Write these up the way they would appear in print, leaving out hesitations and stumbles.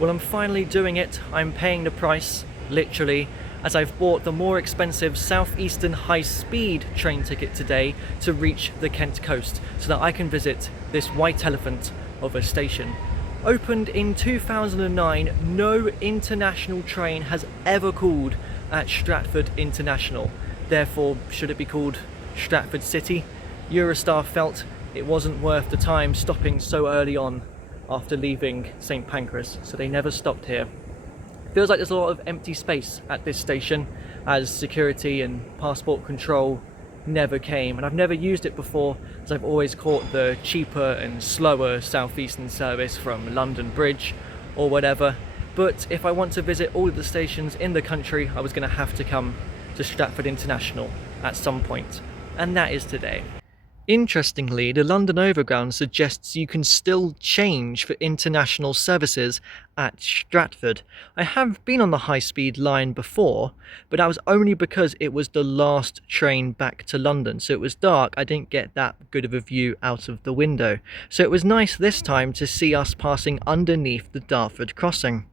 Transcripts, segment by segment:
Well, I'm finally doing it. I'm paying the price, literally, as I've bought the more expensive Southeastern high-speed train ticket today to reach the Kent coast so that I can visit this white elephant of a station. Opened in 2009, no international train has ever called at Stratford International. Therefore, should it be called Stratford City? Eurostar felt it wasn't worth the time stopping so early on after leaving St Pancras, so they never stopped here. Feels like there's a lot of empty space at this station as security and passport control never came, and I've never used it before as I've always caught the cheaper and slower Southeastern service from London Bridge or whatever. But if I want to visit all of the stations in the country, I was going to have to come to Stratford International at some point, and that is today. Interestingly, the London Overground suggests you can still change for international services at Stratford. I have been on the high-speed line before, but that was only because it was the last train back to London, so it was dark. I didn't get that good of a view out of the window. So it was nice this time to see us passing underneath the Dartford crossing.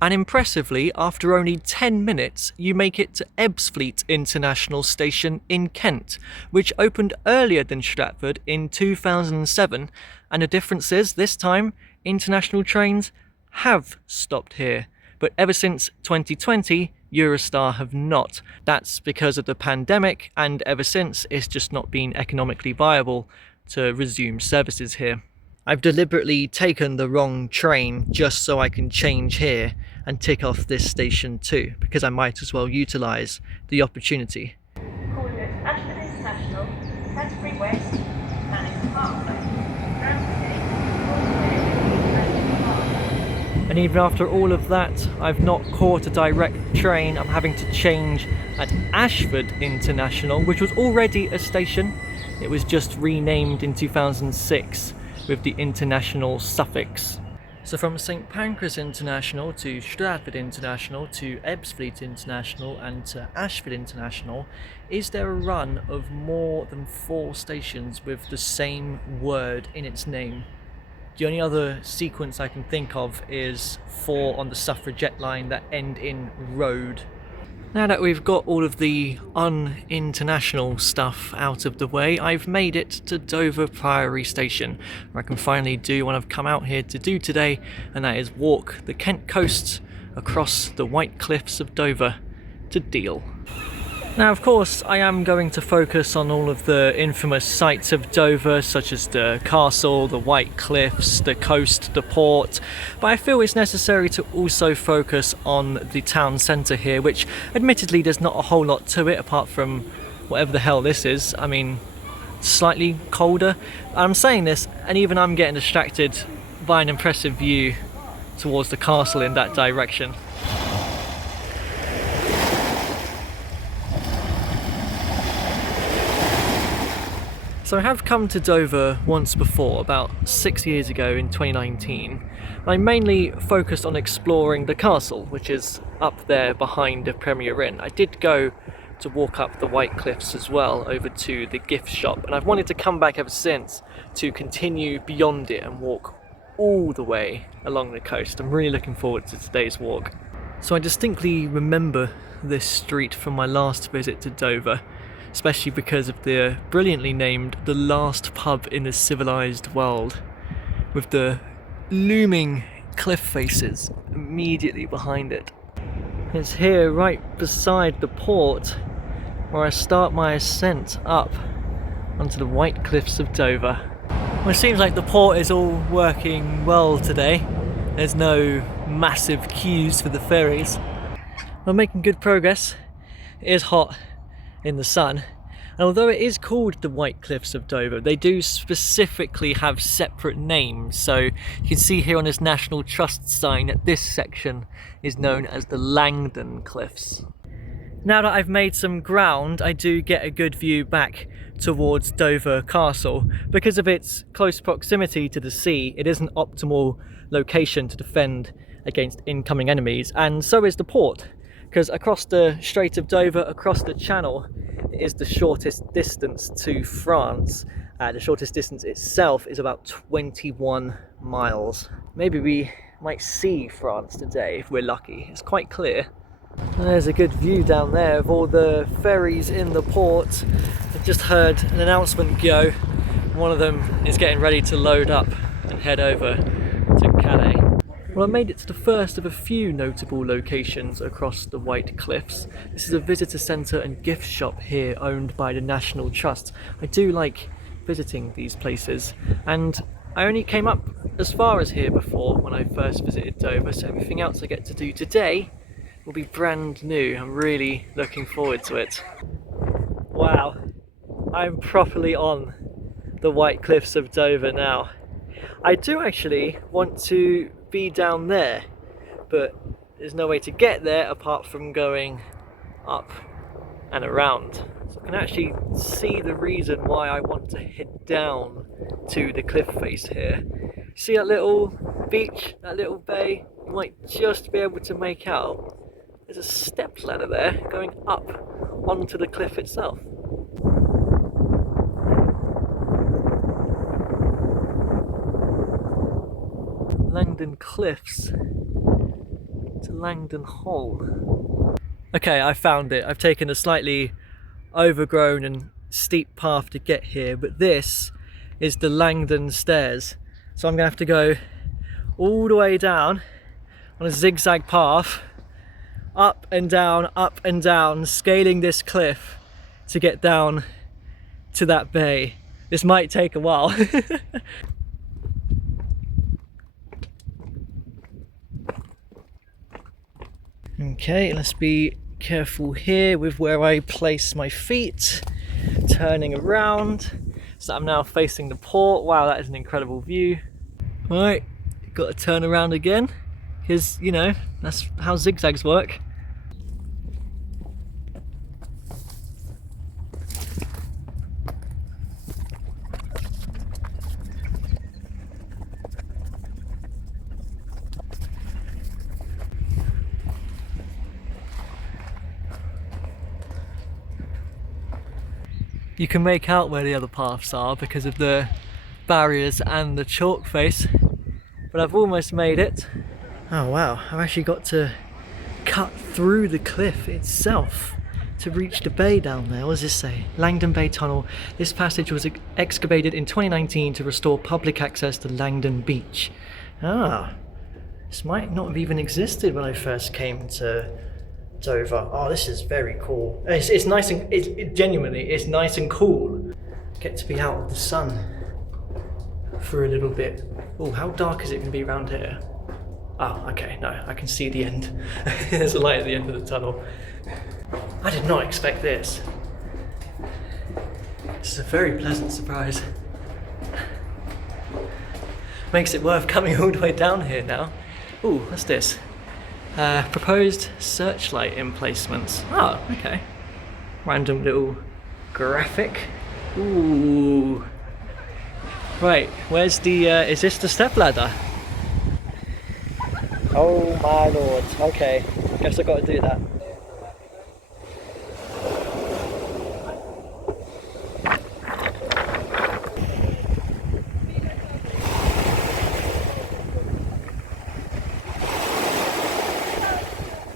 And impressively, after only 10 minutes, you make it to Ebbsfleet International Station in Kent, which opened earlier than Stratford in 2007. And the difference is, this time, international trains have stopped here. But ever since 2020, Eurostar have not. That's because of the pandemic, and ever since, it's just not been economically viable to resume services here. I've deliberately taken the wrong train just so I can change here and tick off this station too, because I might as well utilise the opportunity. Calling at Ashford International, Canterbury West, Mannix Parkway, And even after all of that, I've not caught a direct train. I'm having to change at Ashford International, which was already a station. It was just renamed in 2006 with the international suffix. So from St Pancras International to Stratford International to Ebbsfleet International and to Ashford International, is there a run of more than 4 stations with the same word in its name? The only other sequence I can think of is 4 on the suffragette line that end in road. Now that we've got all of the un-international stuff out of the way, I've made it to Dover Priory Station, where I can finally do what I've come out here to do today, and that is walk the Kent coast across the white cliffs of Dover to Deal. Now, of course, I am going to focus on all of the infamous sights of Dover, such as the castle, the White Cliffs, the coast, the port, but I feel it's necessary to also focus on the town centre here, which admittedly there's not a whole lot to it apart from whatever the hell this is. I mean, slightly colder. I'm saying this, and even I'm getting distracted by an impressive view towards the castle in that direction. So I have come to Dover once before, about 6 years ago in 2019. I mainly focused on exploring the castle, which is up there behind the Premier Inn. I did go to walk up the White Cliffs as well, over to the gift shop, and I've wanted to come back ever since to continue beyond it and walk all the way along the coast. I'm really looking forward to today's walk. So I distinctly remember this street from my last visit to Dover, especially because of the brilliantly named The Last Pub in the Civilised World, with the looming cliff faces immediately behind it. It's here right beside the port where I start my ascent up onto the White Cliffs of Dover. Well, it seems like the port is all working well today. There's no massive queues for the ferries. We're making good progress. It is hot in the sun, and although it is called the White Cliffs of Dover, they do specifically have separate names. So you can see here on this National Trust sign that this section is known as the Langdon Cliffs. Now that I've made some ground, I do get a good view back towards Dover Castle. Because of its close proximity to the sea, it is an optimal location to defend against incoming enemies, and so is the port, because across the Strait of Dover, across the channel, is the shortest distance to France. The shortest distance itself is about 21 miles. Maybe we might see France today if we're lucky. It's quite clear. There's a good view down there of all the ferries in the port. I just heard an announcement go. One of them is getting ready to load up and head over to Calais. Well, I made it to the first of a few notable locations across the White Cliffs. This is a visitor centre and gift shop here owned by the National Trust. I do like visiting these places, and I only came up as far as here before when I first visited Dover, so everything else I get to do today will be brand new. I'm really looking forward to it. Wow, I'm properly on the White Cliffs of Dover now. I do actually want to be down there, but there's no way to get there apart from going up and around. So I can actually see the reason why I want to head down to the cliff face here. See that little beach, that little bay? You might just be able to make out. There's a step ladder there going up onto the cliff itself. Langdon Cliffs to Langdon Hole. Okay, I found it. I've taken a slightly overgrown and steep path to get here, but this is the Langdon Stairs. So I'm gonna have to go all the way down on a zigzag path, up and down, scaling this cliff to get down to that bay. This might take a while. Okay, let's be careful here with where I place my feet. Turning around, so I'm now facing the port. Wow, that is an incredible view. Alright, got to turn around again, because, you know, that's how zigzags work. You can make out where the other paths are because of the barriers and the chalk face, but I've almost made it. Oh wow, I've actually got to cut through the cliff itself to reach the bay down there. What does this say? Langdon Bay Tunnel. This passage was excavated in 2019 to restore public access to Langdon Beach. Ah, this might not have even existed when I first came to Dover. Oh, this is very cool. It's nice and genuinely, it's nice and cool. Get to be out of the sun for a little bit. Oh, how dark is it going to be around here? Oh, okay, no, I can see the end. There's a light at the end of the tunnel. I did not expect this. This is a very pleasant surprise. Makes it worth coming all the way down here now. Ooh, what's this? Proposed searchlight emplacements. Oh, okay. Random little graphic. Ooh. Right, where's the, is this the stepladder? Oh my lord, okay. Guess I've got to do that.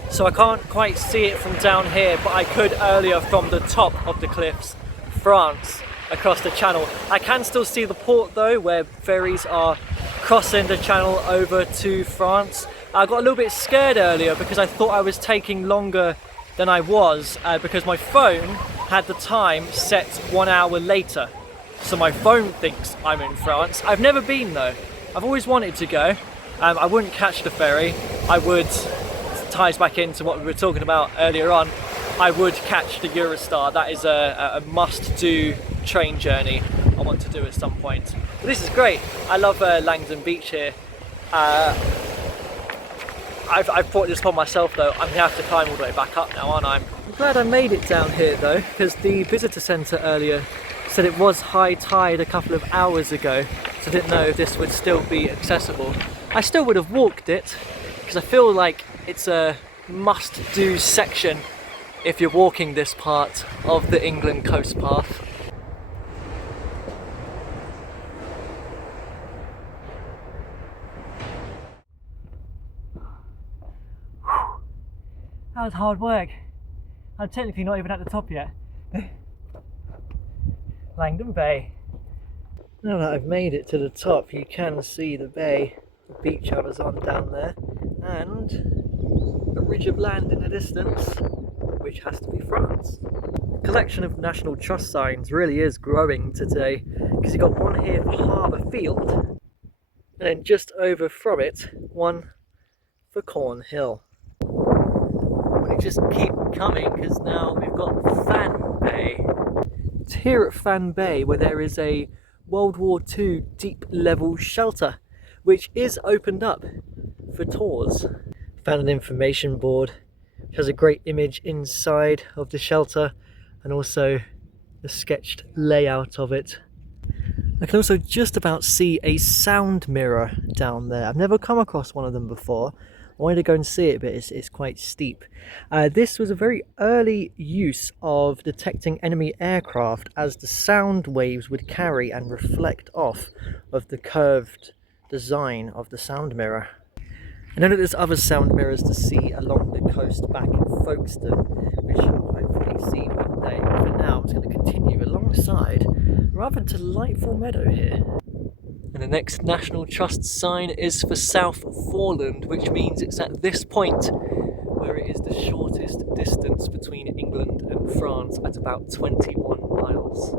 So I can't quite see it from down here, but I could earlier from the top of the cliffs, France, across the channel. I can still see the port though, where ferries are crossing the channel over to France. I got a little bit scared earlier because I thought I was taking longer than I was, because my phone had the time set 1 hour later. So my phone thinks I'm in France. I've never been though. I've always wanted to go. I wouldn't catch the ferry. I would, ties back into what we were talking about earlier on, I would catch the Eurostar. That is a must-do train journey I want to do at some point. But this is great. I love Langdon Beach here. I've brought this upon myself though. I'm gonna have to climb all the way back up now, aren't I? I'm glad I made it down here though, because the visitor centre earlier said it was high tide a couple of hours ago, so I didn't know if this would still be accessible. I still would have walked it, because I feel like it's a must-do section if you're walking this part of the England coast path. That was hard work. I'm technically not even at the top yet. Langdon Bay. Now that I've made it to the top, you can see the bay, the beach I was on down there, and a ridge of land in the distance, which has to be France. The collection of National Trust signs really is growing today, because you've got one here for Harbour Field, and then just over from it, one for Cornhill. We just keep coming, because now we've got Fan Bay. It's here at Fan Bay where there is a World War II deep level shelter, which is opened up for tours. Found an information board which has a great image inside of the shelter and also the sketched layout of it. I can also just about see a sound mirror down there. I've never come across one of them before. I wanted to go and see it, but it's quite steep. This was a very early use of detecting enemy aircraft, as the sound waves would carry and reflect off of the curved design of the sound mirror. I know that there's other sound mirrors to see along the coast back in Folkestone, which I'll hopefully see one day. For now, I'm just going to continue alongside a rather delightful meadow here. And the next National Trust sign is for South Foreland, which means it's at this point where it is the shortest distance between England and France at about 21 miles.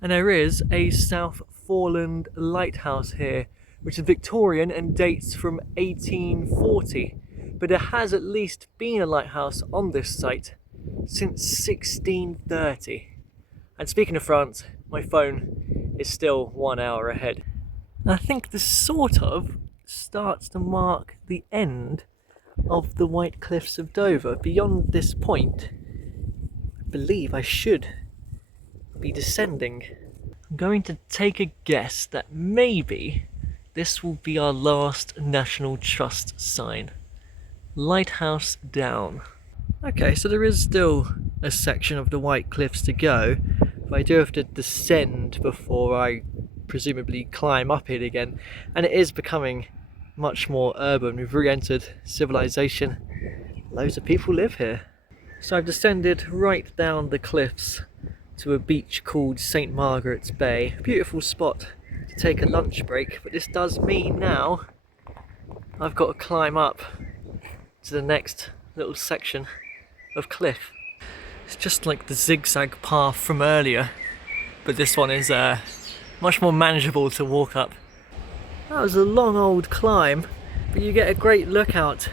And there is a South Foreland lighthouse here, which is Victorian and dates from 1840, but there has at least been a lighthouse on this site since 1630. And speaking of France, my phone is still 1 hour ahead. I think this sort of starts to mark the end of the White Cliffs of Dover. Beyond this point, I believe I should be descending. I'm going to take a guess that maybe this will be our last National Trust sign. Lighthouse down. Okay, so there is still a section of the White Cliffs to go, but I do have to descend before I presumably climb up it again, and it is becoming much more urban. We've re-entered civilization. Loads of people live here. So I've descended right down the cliffs to a beach called St. Margaret's Bay. Beautiful spot to take a lunch break, but this does mean now I've got to climb up to the next little section of cliff. It's just like the zigzag path from earlier, but this one is much more manageable to walk up. That was a long old climb, but you get a great lookout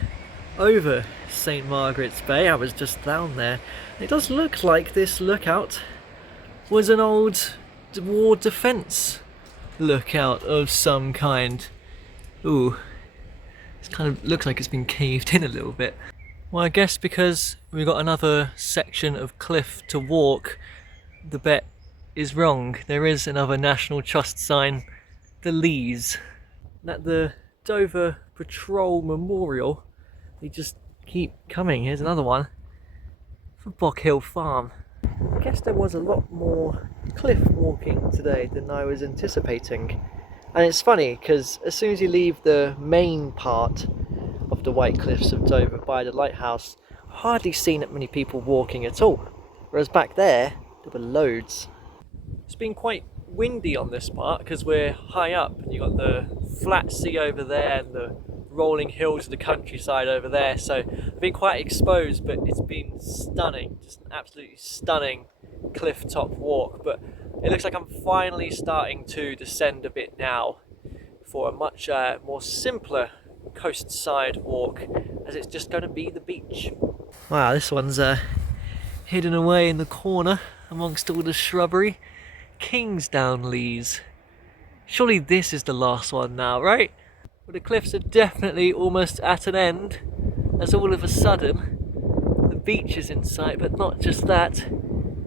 over St. Margaret's Bay. I was just down there. It does look like this lookout was an old war defence lookout of some kind. Ooh, it kind of looks like it's been caved in a little bit. Well, I guess because we've got another section of cliff to walk, the bet is wrong. There is another National Trust sign, the Lees. At the Dover Patrol Memorial, they just keep coming. Here's another one for Bock Hill Farm. I guess there was a lot more cliff walking today than I was anticipating. And it's funny because as soon as you leave the main part of the White Cliffs of Dover by the lighthouse, I've hardly seen that many people walking at all. Whereas back there were loads. It's been quite windy on this part because we're high up, and you've got the flat sea over there and the rolling hills of the countryside over there, so I've been quite exposed, but it's been stunning, just an absolutely stunning cliff top walk. But it looks like I'm finally starting to descend a bit now for a much more simpler coastside walk, as it's just going to be the beach. Wow, this one's hidden away in the corner amongst all the shrubbery. Kingsdown Lees. Surely this is the last one now, right? Well, the cliffs are definitely almost at an end, as all of a sudden the beach is in sight, but not just that.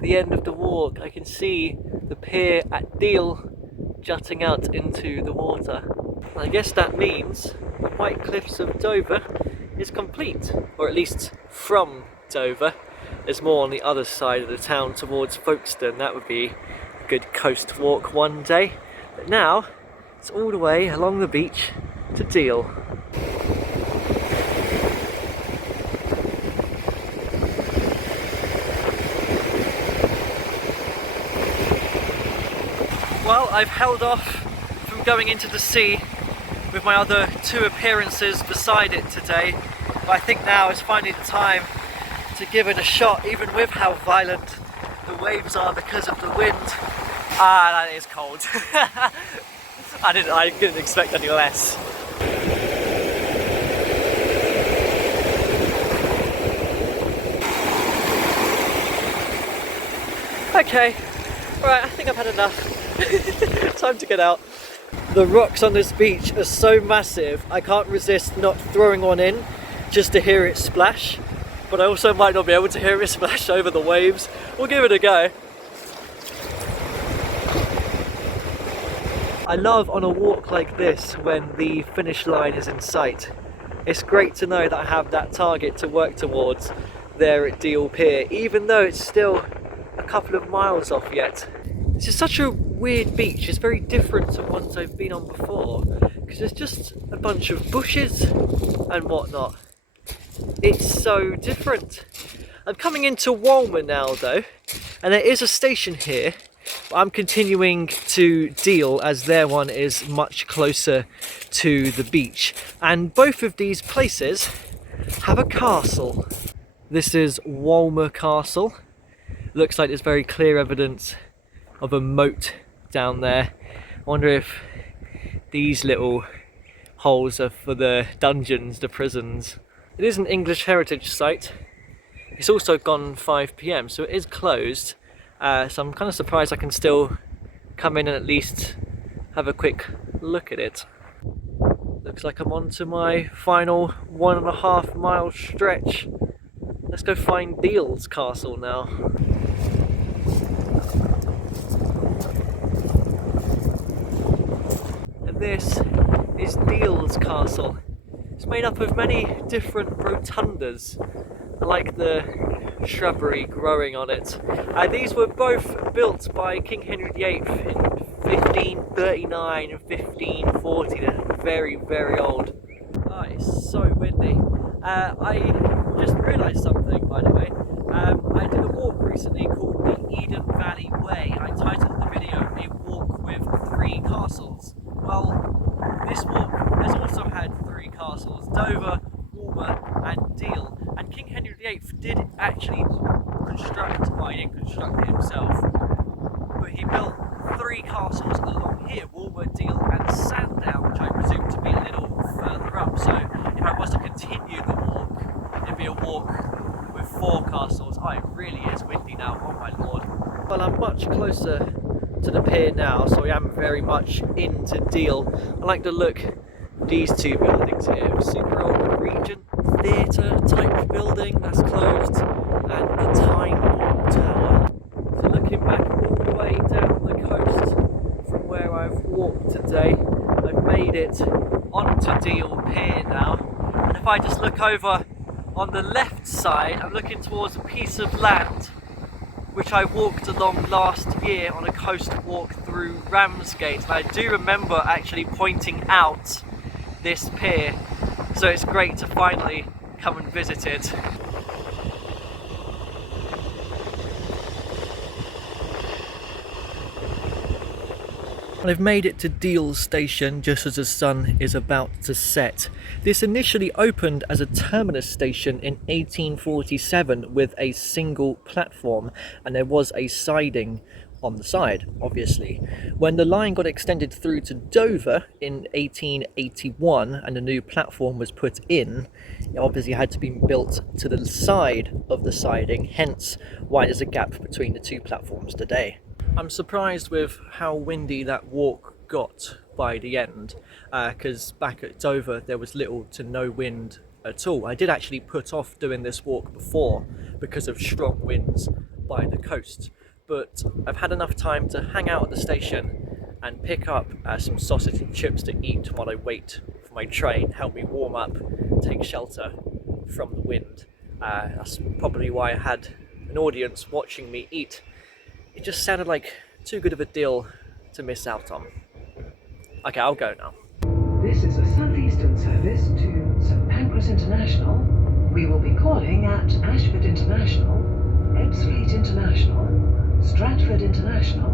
The end of the walk, I can see the pier at Deal jutting out into the water. I guess that means the White Cliffs of Dover is complete, or at least from Dover. There's more on the other side of the town towards Folkestone. That would be a good coast walk one day. But now it's all the way along the beach to Deal. I've held off from going into the sea with my other 2 appearances beside it today, but I think now is finally the time to give it a shot, even with how violent the waves are because of the wind. Ah, that is cold. I didn't expect any less. Okay, alright, I think I've had enough. Time to get out. The rocks on this beach are so massive, I can't resist not throwing one in just to hear it splash. But I also might not be able to hear it splash over the waves. We'll give it a go. I love on a walk like this when the finish line is in sight. It's great to know that I have that target to work towards there at Deal Pier, even though it's still a couple of miles off yet. This is such a weird beach. It's very different to ones I've been on before because there's just a bunch of bushes and whatnot. It's so different. I'm coming into Walmer now though, and there is a station here, but I'm continuing to Deal as their one is much closer to the beach. And both of these places have a castle. This is Walmer Castle. Looks like there's very clear evidence of a moat down there. I wonder if these little holes are for the dungeons, the prisons. It is an English heritage site. It's also gone 5 PM, so it is closed. So I'm kind of surprised I can still come in and at least have a quick look at it. Looks like I'm on to my final 1.5 mile stretch. Let's go find Deal's castle now. And this is Deal's castle. It's made up of many different rotundas. I like the shrubbery growing on it. These were both built by King Henry VIII in 1539 and 1540. They're very, very old. Oh, it's so windy. I just realised something, by the way. I did a walk recently called the Eden Valley Way. I titled the video A Walk with 3 Castles. Well, this walk has also had 3 castles: Dover, Walmer and Deal. And King Henry VIII did actually construct, well, he didn't construct it himself, but he built 3 castles along here: Walmer, Deal and Sandown, which I presume to be a little further up. So if I was to continue the walk, it'd be a walk with 4 castles. Oh, it really is windy now, oh my lord. Well, I'm much closer to the pier now, so I am very much into Deal. I like the look of these 2 buildings here. Super old Regent Theatre type building that's closed, and the Time Warp Tower. So looking back all the way down the coast from where I've walked today, I've made it onto Deal Pier now. And if I just look over on the left side, I'm looking towards a piece of land which I walked along last year on a coast walk through Ramsgate. And I do remember actually pointing out this pier, so it's great to finally come and visit it. I've made it to Deal station just as the sun is about to set. This initially opened as a terminus station in 1847 with a single platform, and there was a siding on the side, obviously. When the line got extended through to Dover in 1881 and a new platform was put in, it obviously had to be built to the side of the siding, hence why there's a gap between the 2 platforms today. I'm surprised with how windy that walk got by the end, because back at Dover there was little to no wind at all. I did actually put off doing this walk before because of strong winds by the coast, but I've had enough time to hang out at the station and pick up some sausage and chips to eat while I wait for my train, help me warm up, take shelter from the wind. That's probably why I had an audience watching me eat. It just sounded like too good of a deal to miss out on. Okay, I'll go now. This is a southeastern service to St Pancras International. We will be calling at Ashford International, Ebbsfleet International, Stratford International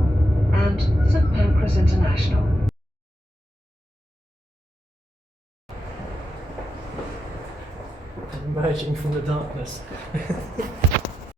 and St Pancras International. International. Emerging from the darkness.